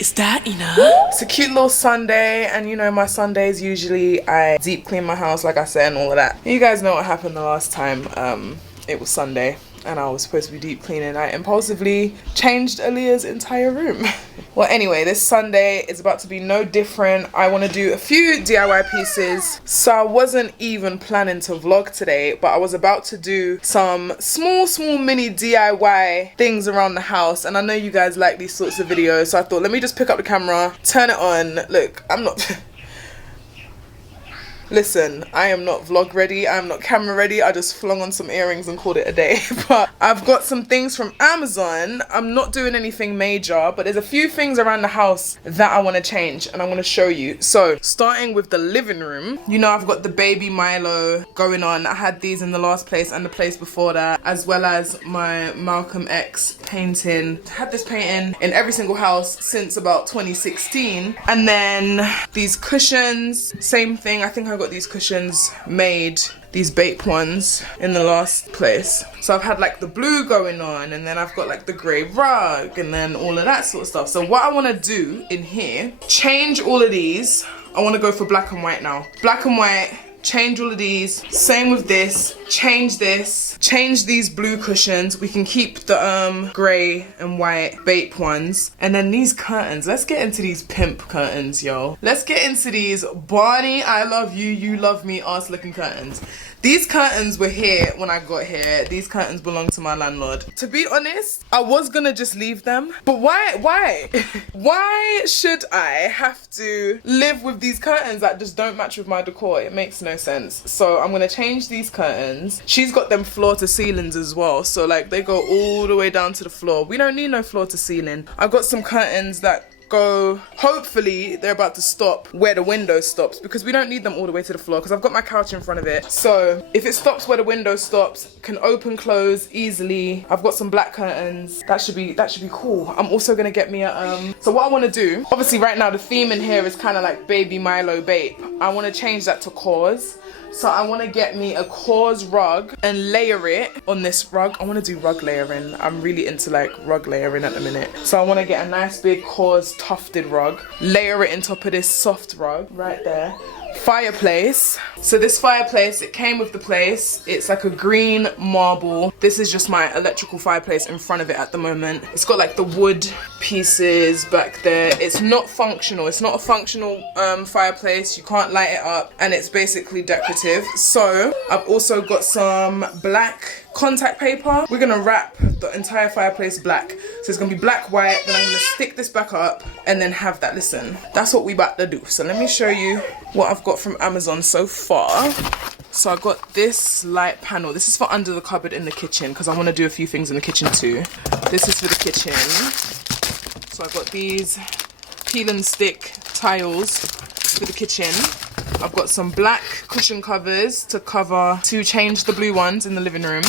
Is that enough? It's a cute little Sunday, and you know my Sundays usually I deep clean my house like I said and all of that. You guys know what happened the last time it was Sunday and I was supposed to be deep cleaning. I impulsively changed Aaliyah's entire room. Well, anyway, this Sunday is about to be no different. I want to do a few DIY pieces. So I wasn't even planning to vlog today, but I was about to do some small mini DIY things around the house. And I know you guys like these sorts of videos. So I thought, let me just pick up the camera, turn it on. Look, I'm not... Listen, I am not vlog ready, I'm not camera ready, I just flung on some earrings and called it a day. But I've got some things from Amazon. I'm not doing anything major, but there's a few things around the house that I want to change and I'm going to show you. So, starting with the living room, you know I've got the baby Milo going on. I had these in the last place and the place before that, as well as my Malcolm X painting. I had this painting in every single house since about 2016. And then these cushions, same thing. I think I got these cushions made, these baked ones, in the last place. So I've had like the blue going on, and then I've got like the grey rug, and then all of that sort of stuff. So what I want to do in here, change all of these. I want to go for black and white now. Black and white. Change all of these. Same with this. Change this. Change these blue cushions. We can keep the grey and white baked ones. And then these curtains. Let's get into these pimp curtains, yo. Let's get into these Barney, I love you, you love me, ass looking curtains. These curtains were here when I got here. These curtains belong to my landlord. To be honest, I was gonna just leave them. But why? Why should I have to live with these curtains that just don't match with my decor? It makes no sense. So I'm gonna change these curtains. She's got them floor to ceilings as well. So like they go all the way down to the floor. We don't need no floor to ceiling. I've got some curtains that go, hopefully they're about to stop where the window stops, because we don't need them all the way to the floor because I've got my couch in front of it. So if it stops where the window stops, can open close easily. I've got some black curtains. That should be cool. I'm also gonna get me a so what I want to do, obviously right now the theme in here is kind of like baby Milo babe. I want to change that to cause. So I want to get me a cause rug and layer it on this rug. I want to do rug layering. I'm really into like rug layering at the minute. So I want to get a nice big cause tufted rug, layer it on top of this soft rug right there. Fireplace. So this fireplace, it came with the place. It's like a green marble. This is just my electrical fireplace in front of it at the moment. It's got like the wood pieces back there. It's not functional. It's not a functional fireplace. You can't light it up, and it's basically decorative. So I've also got some black contact paper. We're gonna wrap the entire fireplace black. So it's gonna be black, white, then I'm gonna stick this back up and then have that. Listen, that's what we about to do. So let me show you what I've got from Amazon so far. So I got this light panel. This is for under the cupboard in the kitchen because I want to do a few things in the kitchen too. This is for the kitchen. So I got these peel and stick tiles for the kitchen. I've got some black cushion covers to change the blue ones in the living room.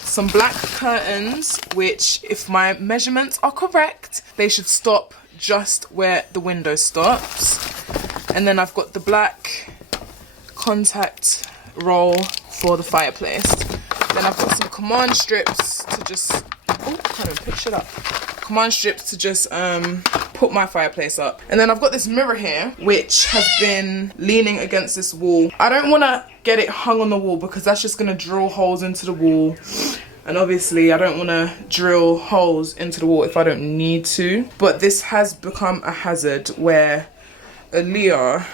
Some black curtains, which if my measurements are correct, they should stop just where the window stops. And then I've got the black contact roll for the fireplace. Then I've got some command strips to just, oh, kind of pitch it up. Command strips to just put my fireplace up. And then I've got this mirror here, which has been leaning against this wall. I don't want to get it hung on the wall because that's just going to drill holes into the wall. And obviously I don't want to drill holes into the wall if I don't need to. But this has become a hazard where Aaliyah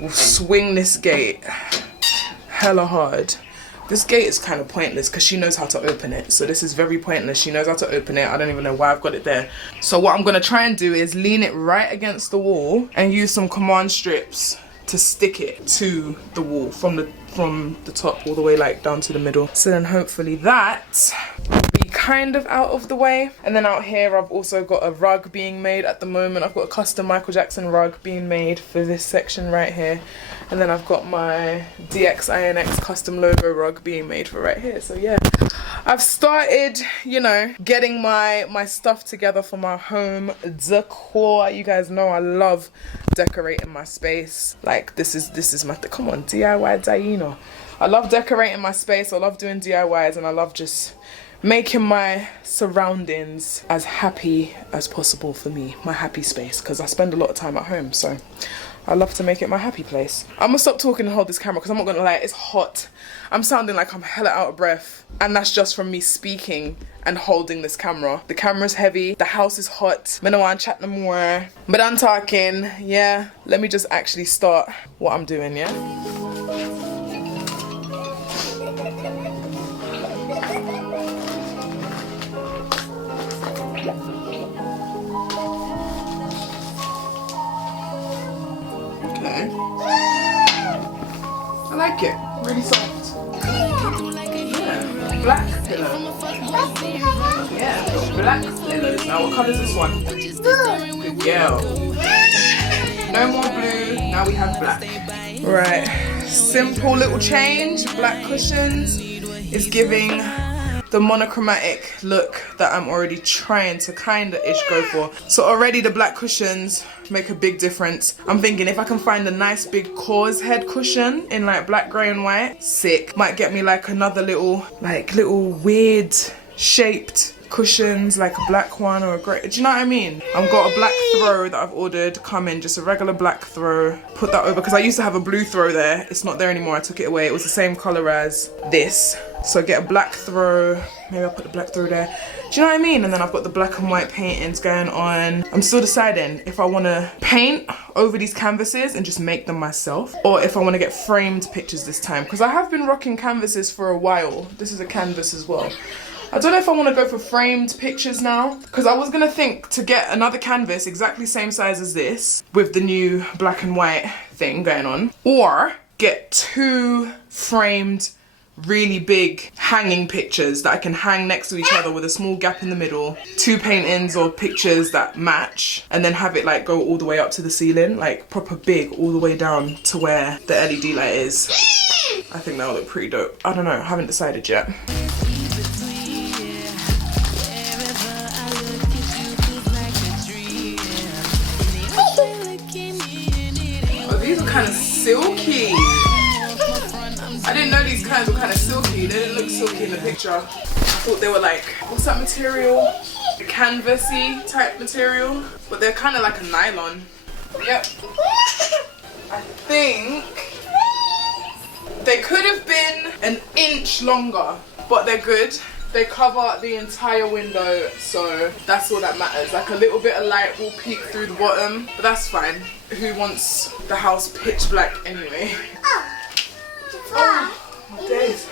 will swing this gate hella hard. This gate is kind of pointless because she knows how to open it. So this is very pointless. She knows how to open it. I don't even know why I've got it there. So what I'm going to try and do is lean it right against the wall and use some command strips to stick it to the wall from the top all the way like down to the middle. So then hopefully that will be kind of out of the way. And then out here I've also got a rug being made at the moment. I've got a custom Michael Jackson rug being made for this section right here. And then I've got my DXINX custom logo rug being made for right here. So yeah, I've started, you know, getting my stuff together for my home decor. You guys know I love decorating my space. Like this is my, come on, DIY Dainá. I love decorating my space. I love doing DIYs and I love just making my surroundings as happy as possible for me, my happy space, because I spend a lot of time at home, so I love to make it my happy place. I'm gonna stop talking and hold this camera because I'm not gonna lie, it's hot. I'm sounding like I'm hella out of breath, and that's just from me speaking and holding this camera. The camera's heavy, the house is hot, I don't want to chat no more. But I'm talking, yeah. Let me just actually start what I'm doing, yeah? Okay. I like it, really soft. Yeah. Black pillow. Yeah, black pillows. Now what colour is this one? Good girl. No more blue, now we have black. Right, simple little change. Black cushions is giving the monochromatic look that I'm already trying to kinda-ish go for. So already the black cushions make a big difference. I'm thinking if I can find a nice big cause head cushion in like black, grey and white, sick. Might get me like another little weird shaped cushions, like a black one or a grey. Do you know what I mean? I've got a black throw that I've ordered coming, just a regular black throw. Put that over, because I used to have a blue throw there. It's not there anymore, I took it away. It was the same colour as this. So get a black throw, maybe I'll put the black throw there. Do you know what I mean? And then I've got the black and white paintings going on. I'm still deciding if I want to paint over these canvases and just make them myself, or if I want to get framed pictures this time, because I have been rocking canvases for a while. This is a canvas as well. I don't know if I want to go for framed pictures now, because I was going to think to get another canvas exactly same size as this with the new black and white thing going on, or get 2 framed really big hanging pictures that I can hang next to each other with a small gap in the middle, 2 paintings or pictures that match, and then have it like go all the way up to the ceiling, like proper big all the way down to where the LED light is. I think that'll look pretty dope. I don't know, I haven't decided yet. These are kind of silky. I didn't know these kinds were kind of silky. They didn't look silky in the picture. I thought they were like, what's that material? Canvasy type material. But they're kind of like a nylon. Yep. I think they could have been an inch longer, but they're good. They cover the entire window, so that's all that matters. Like a little bit of light will peek through the bottom, but that's fine. Who wants the house pitch black anyway? Oh, my days.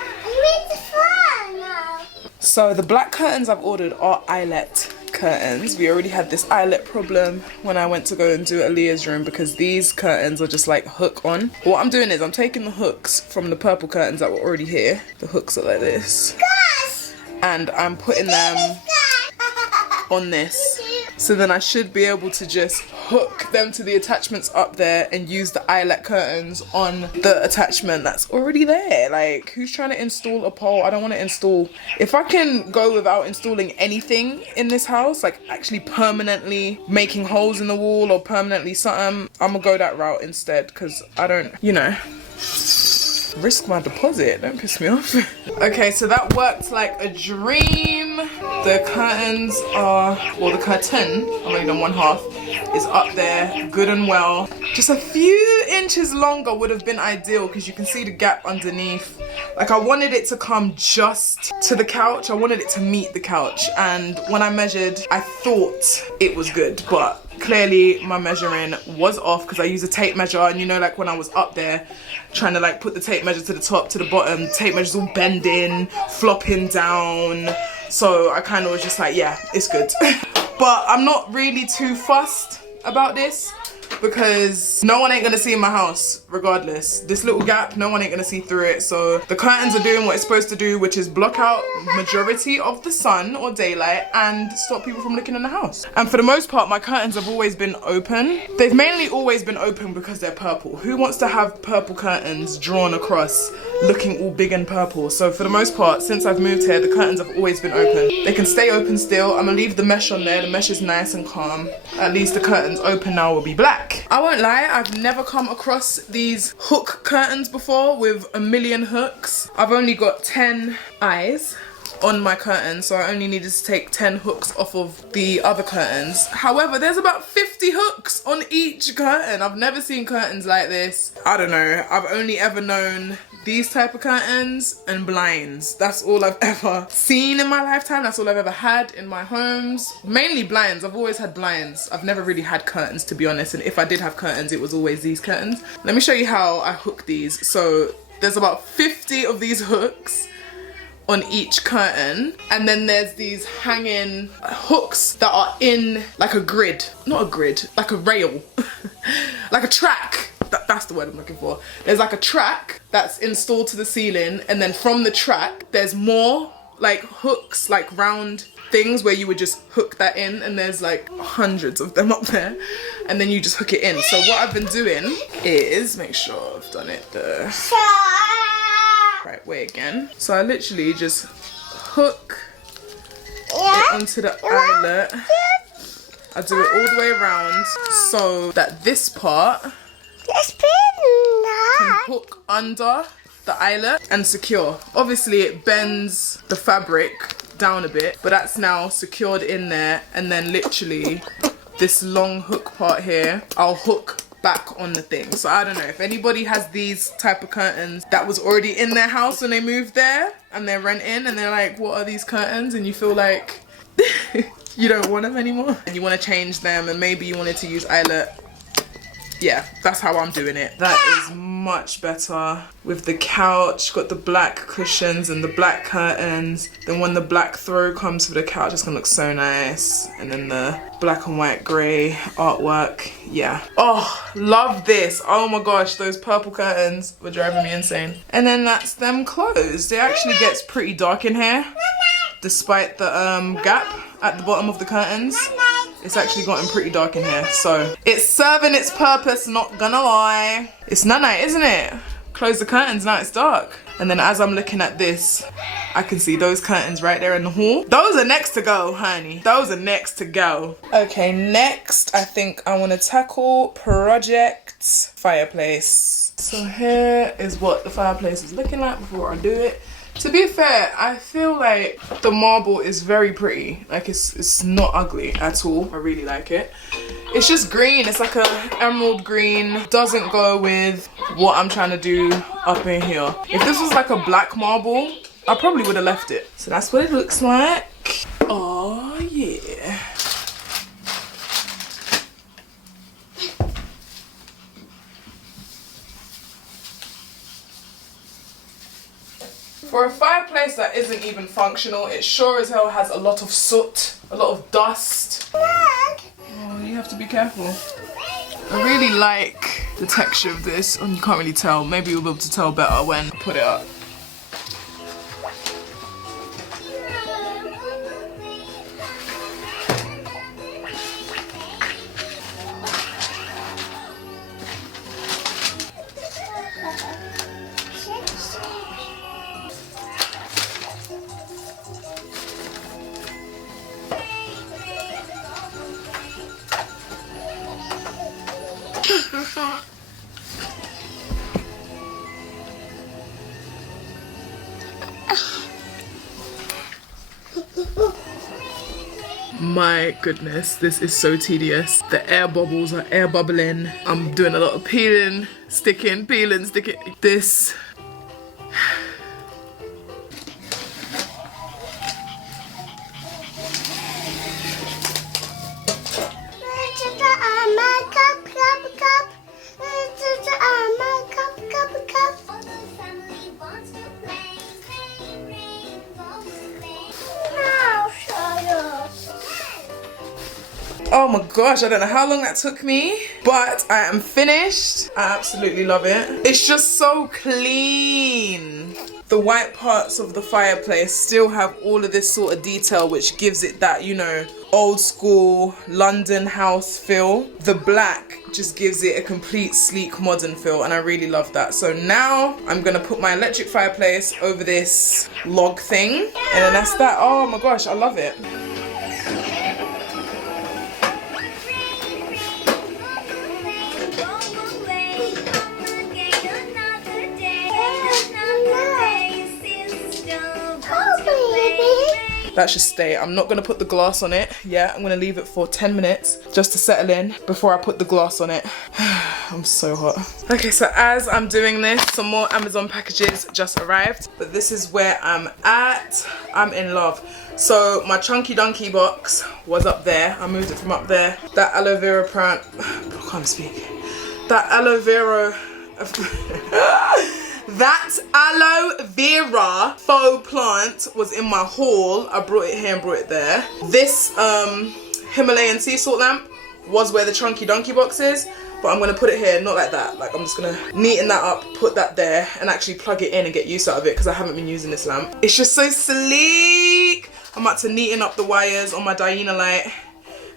So the black curtains I've ordered are eyelet curtains. We already had this eyelet problem when I went to go and do Aaliyah's room, because these curtains are just like hook on. What I'm doing is I'm taking the hooks from the purple curtains that were already here. The hooks are like this. And I'm putting them on this. So then I should be able to just hook them to the attachments up there and use the eyelet curtains on the attachment that's already there. Like, who's trying to install a pole? I don't want to install. If I can go without installing anything in this house, like actually permanently making holes in the wall or permanently something, I'm gonna go that route instead, because I don't, you know, risk my deposit. Don't piss me off. Okay, so that worked like a dream. The curtains are, well, the curtain, I've only done one half, is up there good and well. Just a few inches longer would have been ideal, because you can see the gap underneath. Like, I wanted it to come just to the couch. I wanted it to meet the couch, and when I measured, I thought it was good, but clearly my measuring was off, because I used a tape measure, and you know, like when I was up there trying to like put the tape measure to the top, to the bottom, tape measure's all bending, flopping down. So I kind of was just like, yeah, it's good. But I'm not really too fussed about this, because no one ain't gonna see in my house regardless. This little gap, no one ain't gonna see through it. So the curtains are doing what it's supposed to do, which is block out majority of the sun or daylight and stop people from looking in the house. And for the most part, my curtains have always been open. They've mainly always been open because they're purple. Who wants to have purple curtains drawn across looking all big and purple? So for the most part, since I've moved here, the curtains have always been open. They can stay open still. I'm gonna leave the mesh on there. The mesh is nice and calm. At least the curtains open now will be black. I won't lie, I've never come across these hook curtains before with a million hooks. I've only got 10 eyes. on my curtains, so I only needed to take 10 hooks off of the other curtains. However, there's about 50 hooks on each curtain. I've never seen curtains like this. I don't know, I've only ever known these type of curtains and blinds. That's all I've ever seen in my lifetime. That's all I've ever had in my homes. Mainly blinds. I've always had blinds. I've never really had curtains, to be honest, and if I did have curtains, it was always these curtains. Let me show you how I hook these. So there's about 50 of these hooks on each curtain, and then there's these hanging hooks that are in like a grid, not a grid, like a rail, like a track. That's the word I'm looking for. There's like a track that's installed to the ceiling, and then from the track there's more like hooks, like round things where you would just hook that in, and there's like hundreds of them up there, and then you just hook it in. So what I've been doing is, make sure I've done it the right way again. So I literally just hook it onto the eyelet. I do it all the way around so that this part can hook under the eyelet and secure. Obviously it bends the fabric down a bit, but that's now secured in there, and then literally this long hook part here I'll hook back on the thing. So I don't know if anybody has these type of curtains that was already in their house when they moved there and they're renting and they're like, what are these curtains? And you feel like you don't want them anymore and you want to change them, and maybe you wanted to use eyelet. Yeah, that's how I'm doing it. That is much better. With the couch, got the black cushions and the black curtains. Then when the black throw comes for the couch, it's gonna look so nice. And then the black and white grey artwork. Yeah. Oh, love this. Oh my gosh, those purple curtains were driving me insane. And then that's them closed. It actually gets pretty dark in here, despite the gap at the bottom of the curtains. It's actually gotten pretty dark in here, so it's serving its purpose, not gonna lie. It's night, isn't it? Close the curtains, now it's dark. And then as I'm looking at this, I can see those curtains right there in the hall. Those are next to go, honey. Those are next to go. Okay, next, I think I want to tackle project Fireplace. So here is what the fireplace is looking like before I do it. To be fair, I feel like the marble is very pretty. Like it's not ugly at all. I really like it. It's just green. It's like a emerald green. Doesn't go with what I'm trying to do up in here. If this was like a black marble, I probably would have left it. So that's what it looks like. Oh yeah. For a fireplace that isn't even functional, it sure as hell has a lot of soot, a lot of dust. Oh, you have to be careful. I really like the texture of this. You can't really tell. Maybe you'll be able to tell better when I put it up. My goodness, this is so tedious. The air bubbles are air bubbling. I'm doing a lot of peeling, sticking. This. Oh my gosh, I don't know how long that took me, but I am finished. I absolutely love it. It's just so clean. The white parts of the fireplace still have all of this sort of detail, which gives it that, you know, old school London house feel. The black just gives it a complete sleek modern feel, and I really love that. So now I'm gonna put my electric fireplace over this log thing, and then that's that. Oh my gosh, I love it. That should stay. I'm not gonna put the glass on it yet. I'm gonna leave it for 10 minutes just to settle in before I put the glass on it. I'm so hot. Okay, so as I'm doing this, some more Amazon packages just arrived, but this is where I'm at. I'm in love. So my Chunky Donkey box was up there. I moved it from up there. That aloe vera plant, I can't speak. That aloe vera, that aloe vera faux plant was in my haul. I brought it here and brought it there. This Himalayan sea salt lamp was where the Chunky Donkey box is, but I'm gonna put it here, not like that. Like, I'm just gonna neaten that up, put that there, and actually plug it in and get use out of it because I haven't been using this lamp. It's just so sleek. I'm about to neaten up the wires on my Daina light.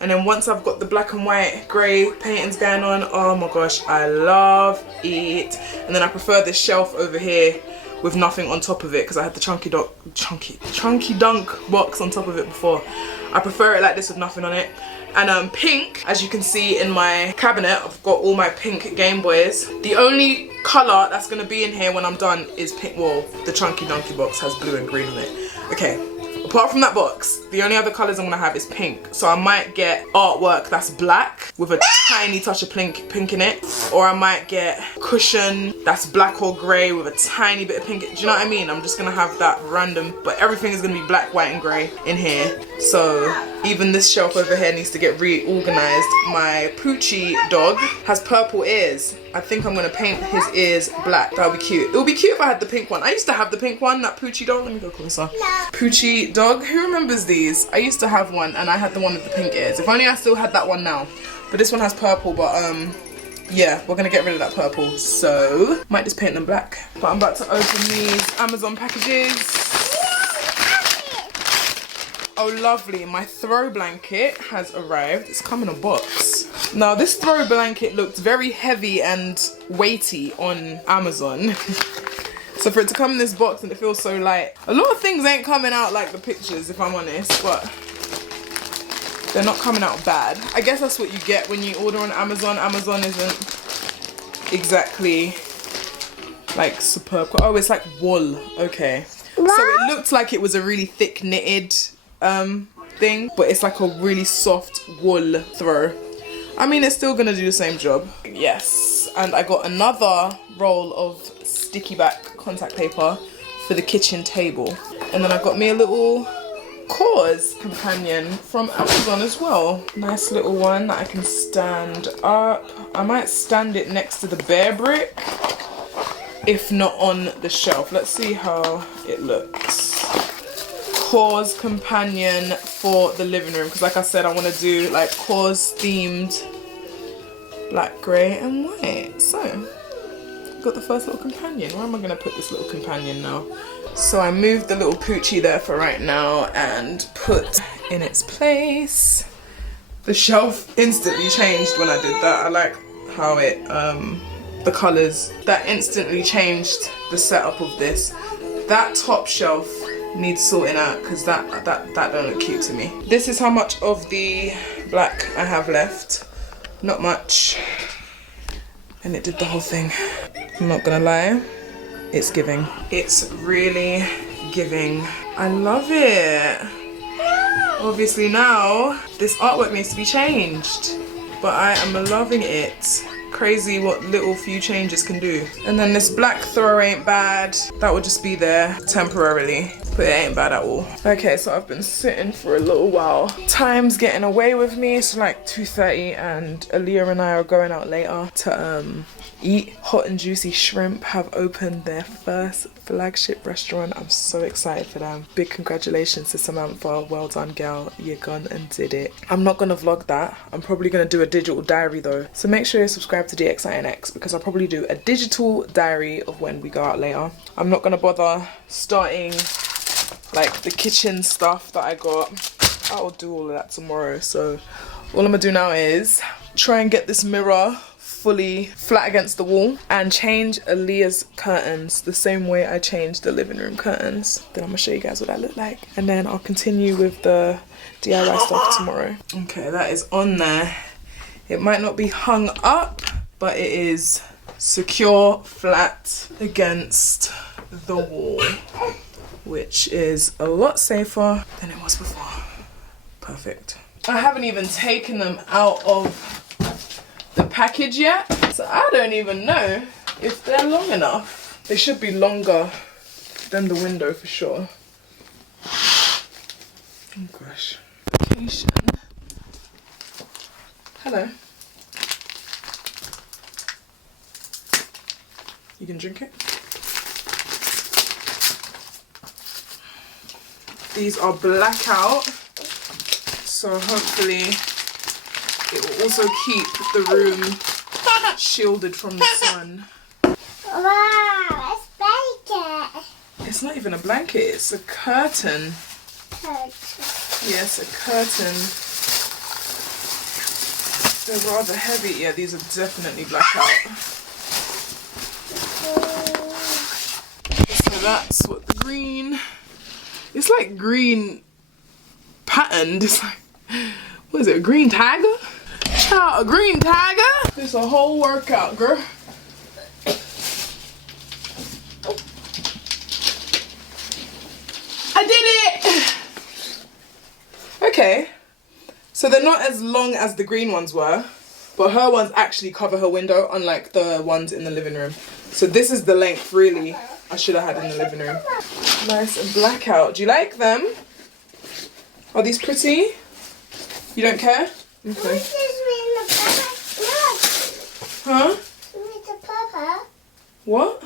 And then once I've got the black and white grey paintings going on, oh my gosh, I love it. And then I prefer this shelf over here with nothing on top of it because I had the Chunky Dunk box on top of it before. I prefer it like this with nothing on it. And pink, as you can see in my cabinet, I've got all my pink Game Boys. The only colour that's going to be in here when I'm done is pink. Well, the Chunky Donkey box has blue and green on it. Okay. Apart from that box, the only other colours I'm going to have is pink. So I might get artwork that's black with a tiny touch of pink in it. Or I might get cushion that's black or grey with a tiny bit of pink. Do you know what I mean? I'm just going to have that random, but everything is going to be black, white and grey in here. So even this shelf over here needs to get reorganised. My Poochie dog has purple ears. I think I'm gonna paint his ears black. That would be cute. It would be cute if I had the pink one. I used to have the pink one, that Poochie dog. Let me go closer. Poochie dog, who remembers these? I used to have one and I had the one with the pink ears. If only I still had that one now. But this one has purple, but yeah, we're gonna get rid of that purple. So, might just paint them black. But I'm about to open these Amazon packages. Oh lovely, my throw blanket has arrived. It's come in a box. Now this throw blanket looked very heavy and weighty on Amazon. So for it to come in this box and it feels so light. A lot of things ain't coming out like the pictures if I'm honest, but they're not coming out bad. I guess that's what you get when you order on Amazon. Amazon isn't exactly like superb. Oh, it's like wool, okay. So it looked like it was a really thick knitted thing, but it's like a really soft wool throw. I mean, it's still gonna do the same job. Yes, and I got another roll of sticky back contact paper for the kitchen table. And then I got me a little cause companion from Amazon as well. Nice little one that I can stand up. I might stand it next to the bear brick, if not on the shelf. Let's see how it looks. Cause companion for the living room, because like I said, I want to do like cause themed black, grey and white. So got the first little companion. Where am I going to put this little companion now? So I moved the little Poochie there for right now and put in its place. The shelf instantly changed when I did that. I like how it the colours, that instantly changed the setup of this. That top shelf needs sorting out because that don't look cute to me. This is how much of the black I have left. Not much. And it did the whole thing. I'm not gonna lie, it's giving. It's really giving. I love it. Obviously now this artwork needs to be changed, but I am loving it. Crazy what little few changes can do. And then this black throw ain't bad. That will just be there temporarily, but it ain't bad at all. Okay, so I've been sitting for a little while. Time's getting away with me. It's like 2:30 and Aaliyah and I are going out later to eat. Hot and Juicy Shrimp have opened their first flagship restaurant. I'm so excited for them. Big congratulations to Samantha. Well done, girl. You gone and did it. I'm not gonna vlog that. I'm probably gonna do a digital diary though. So make sure you subscribe to DXINX because I'll probably do a digital diary of when we go out later. I'm not gonna bother starting like the kitchen stuff that I got. I'll do all of that tomorrow. So all I'm gonna do now is try and get this mirror fully flat against the wall and change Aaliyah's curtains the same way I changed the living room curtains. Then I'm gonna show you guys what that looked like, and then I'll continue with the DIY stuff tomorrow. Okay, that is on there. It might not be hung up, but it is secure flat against the wall. which is a lot safer than it was before. Perfect. I haven't even taken them out of the package yet, so I don't even know if they're long enough. They should be longer than the window for sure. Oh gosh. Vacation. Hello. You can drink it. These are blackout, so hopefully it will also keep the room shielded from the sun. Wow, it's blanket. It's not even a blanket, it's a curtain. Curtain. Yes, a curtain. They're rather heavy. Yeah, these are definitely blackout. So that's what the green, it's like green patterned. It's like, what is it, a green tiger? Child, a green tiger? It's a whole workout, girl. I did it! Okay, so they're not as long as the green ones were, but her ones actually cover her window, unlike the ones in the living room. So this is the length, really, I should have had in the living room. Nice and blackout. Do you like them? Are these pretty? You don't care? Okay. Huh? What?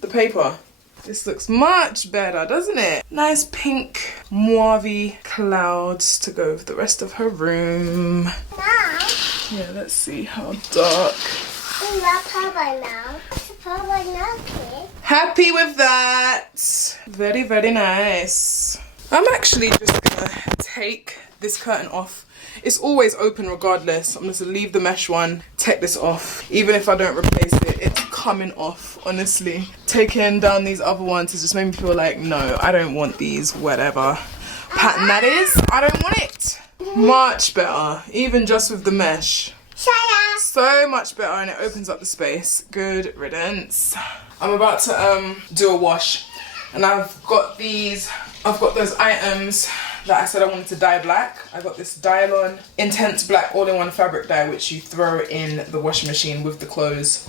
The paper. This looks much better, doesn't it? Nice pink mauve clouds to go with the rest of her room. Mom. Yeah, let's see how dark. We love Papa now. Papa now, kid. Happy with that. Very, very nice. I'm actually just gonna take this curtain off. It's always open regardless. I'm just gonna leave the mesh one, take this off. Even if I don't replace it, it's coming off, honestly. Taking down these other ones has just made me feel like, no, I don't want these, whatever pattern that is. I don't want it. Much better, even just with the mesh. So much better, and it opens up the space. Good riddance. I'm about to do a wash, and I've got those items that I said I wanted to dye black. I got this Dainá Intense Black All-in-One Fabric Dye, which you throw in the washing machine with the clothes,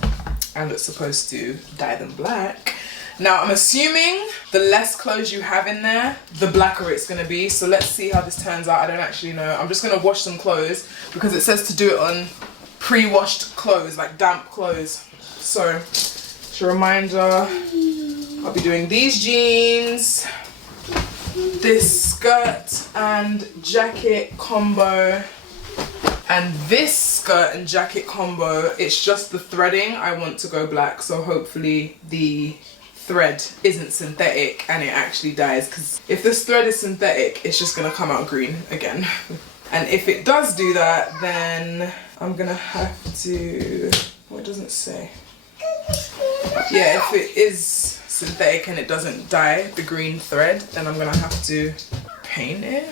and it's supposed to dye them black. Now, I'm assuming the less clothes you have in there, the blacker it's gonna be. So let's see how this turns out. I don't actually know. I'm just gonna wash some clothes because it says to do it on pre-washed clothes, like damp clothes. So, just a reminder, I'll be doing these jeans, this skirt and jacket combo, and this skirt and jacket combo. It's just the threading I want to go black, so hopefully the thread isn't synthetic and it actually dyes, because if this thread is synthetic, it's just gonna come out green again. And if it does do that, then I'm gonna have to, what does it say? Yeah, if it is synthetic and it doesn't dye the green thread, then I'm gonna have to paint it.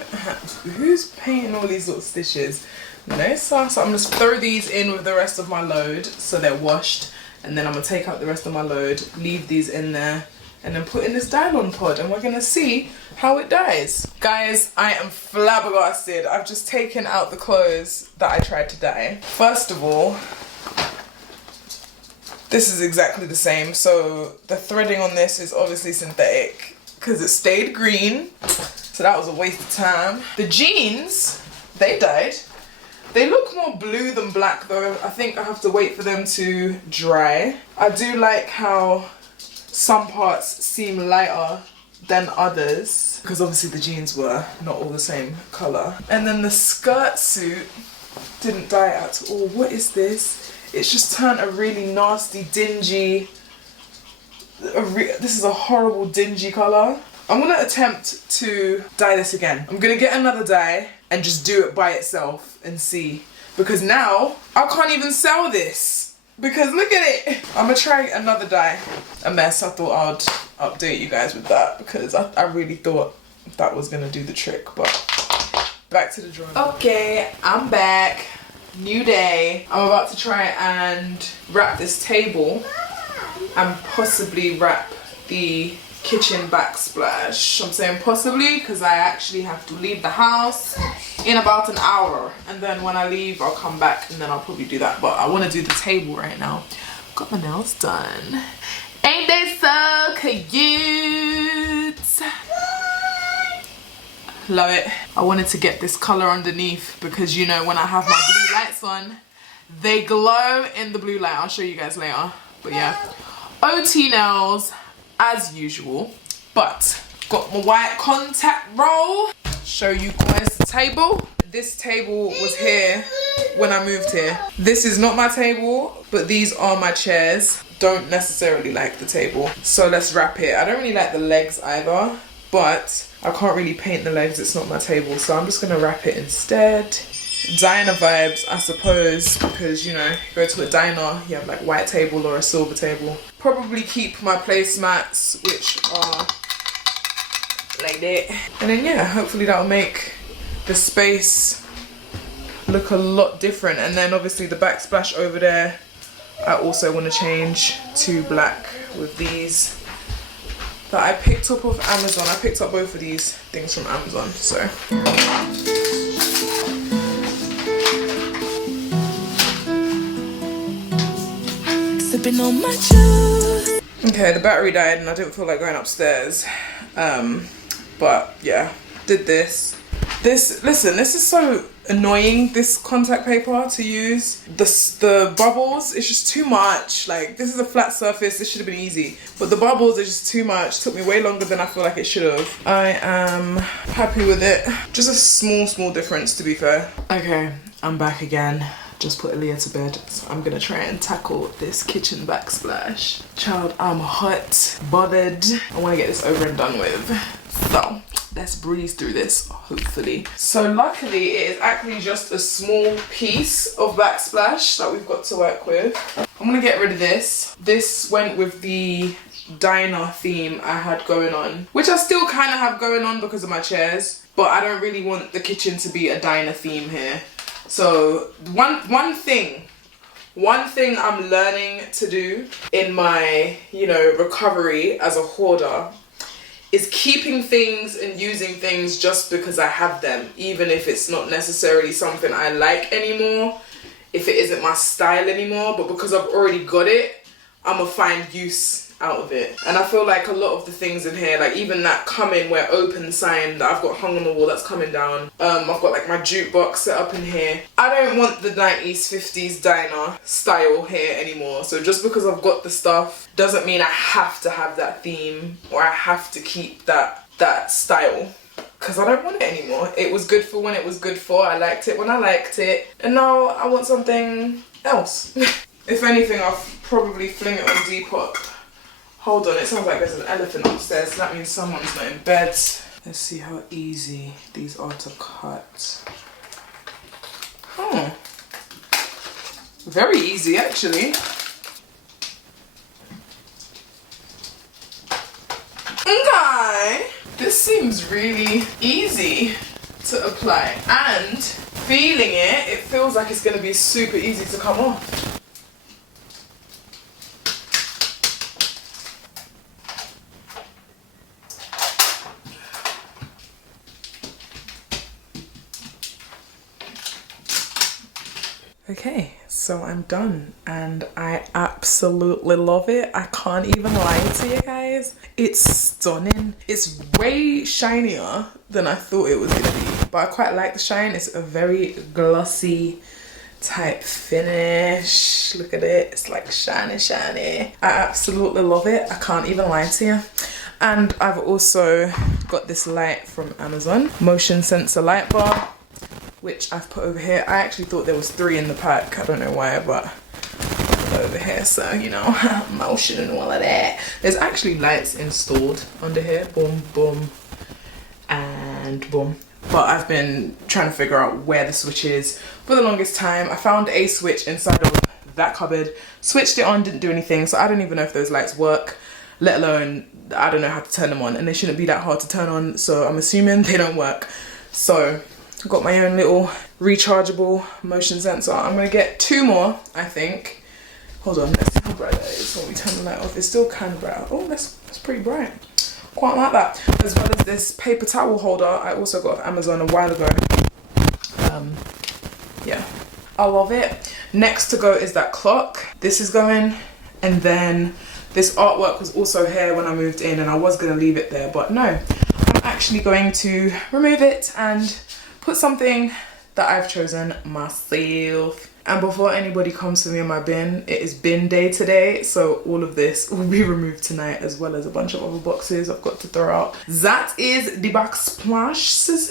Who's painting all these little stitches? No, so I'm just throw these in with the rest of my load so they're washed, and then I'm gonna take out the rest of my load, leave these in there, and then put in this Dainá pod, and we're gonna see how it dyes. Guys, I am flabbergasted. I've just taken out the clothes that I tried to dye. First of all, this is exactly the same. So the threading on this is obviously synthetic because it stayed green. So that was a waste of time. The jeans, they dyed. They look more blue than black though. I think I have to wait for them to dry. I do like how some parts seem lighter than others, because obviously the jeans were not all the same colour. And then the skirt suit didn't dye at all. What is this? It's just turned a really nasty, dingy, this is a horrible dingy colour. I'm gonna attempt to dye this again. I'm gonna get another dye and just do it by itself and see. Because now, I can't even sell this. Because look at it. I'm gonna try another dye. A mess. I thought I'd update you guys with that because I really thought that was gonna do the trick, but back to the drawing board. Okay, I'm back. New day. I'm about to try and wrap this table and possibly wrap the kitchen backsplash. I'm saying possibly because I actually have to leave the house in about an hour, and then when I leave I'll come back and then I'll probably do that. But I want to do the table right now. Got my nails done. Ain't they so cute? Love it. I wanted to get this color underneath because, you know, when I have my blue lights on, they glow in the blue light. I'll show you guys later. But yeah, OT nails as usual. But got my white contact roll. Show you guys the table. This table was here when I moved here. This is not my table, but these are my chairs. Don't necessarily like the table, so let's wrap it. I don't really like the legs either, but I can't really paint the legs. It's not my table, so I'm just gonna wrap it instead. Daina vibes, I suppose, because, you know, you go to a diner, you have like white table or a silver table. Probably keep my placemats, which are like that. And then yeah, hopefully that'll make the space look a lot different. And then obviously the backsplash over there, I also want to change to black with these that I picked up off Amazon. I picked up both of these things from Amazon, so. Sipping on my juice. Okay, the battery died and I didn't feel like going upstairs. But yeah, did this. Listen, this is so annoying, this contact paper to use. The bubbles, it's just too much. Like, this is a flat surface, this should have been easy. But the bubbles are just too much. Took me way longer than I feel like it should have. I am happy with it. Just a small difference, to be fair. Okay, I'm back again. Just put Aaliyah to bed, so I'm gonna try and tackle this kitchen backsplash. Child, I'm hot, bothered. I wanna get this over and done with. So, let's breeze through this, hopefully. So luckily, it is actually just a small piece of backsplash that we've got to work with. I'm gonna get rid of this. This went with the Dainá theme I had going on, which I still kind of have going on because of my chairs, but I don't really want the kitchen to be a Dainá theme here. So one thing I'm learning to do in my, you know, recovery as a hoarder is keeping things and using things just because I have them, even if it's not necessarily something I like anymore, if it isn't my style anymore, but because I've already got it, I'm gonna find use out of it. And I feel like a lot of the things in here, like even that come in where open sign that I've got hung on the wall, that's coming down. I've got like my jukebox set up in here. I don't want the 90s, 50s Dainá style here anymore. So just because I've got the stuff doesn't mean I have to have that theme or I have to keep that style, because I don't want it anymore. It was good for when it was good for. I liked it when I liked it, and now I want something else. If anything, I'll probably fling it on Depop. Hold on, it sounds like there's an elephant upstairs, so that means someone's not in bed. Let's see how easy these are to cut. Oh, very easy actually. Okay, this seems really easy to apply, and feeling it, it feels like it's gonna be super easy to come off. Okay, so I'm done and I absolutely love it. I can't even lie to you guys. It's stunning. It's way shinier than I thought it was gonna be, but I quite like the shine. It's a very glossy type finish. Look at it, it's like shiny. I absolutely love it. I can't even lie to you. And I've also got this light from Amazon, motion sensor light bar, which I've put over here. I actually thought there was 3 in the pack. I don't know why, but I put it over here, so you know, motion and all of that. There's actually lights installed under here. Boom, boom, and boom. But I've been trying to figure out where the switch is for the longest time. I found a switch inside of that cupboard, switched it on, didn't do anything, so I don't even know if those lights work, let alone I don't know how to turn them on, and they shouldn't be that hard to turn on, so I'm assuming they don't work. So I've got my own little rechargeable motion sensor. I'm gonna get 2 more, I think. Hold on, let's see how bright that is when we turn the light off. It's still kind of bright. Oh, that's pretty bright. quite like that. As well as this paper towel holder I also got off Amazon a while ago. Yeah, I love it. Next to go is that clock. This is going, and then this artwork was also here when I moved in, and I was gonna leave it there, but no, I'm actually going to remove it and put something that I've chosen myself. And before anybody comes to me in my bin, it is bin day today, so all of this will be removed tonight, as well as a bunch of other boxes I've got to throw out. That is the Backsplash.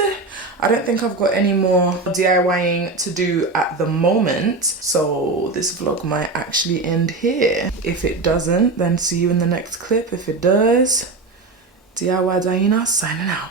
I don't think I've got any more DIYing to do at the moment, so this vlog might actually end here. If it doesn't, then see you in the next clip. If it does, DIY Daina signing out.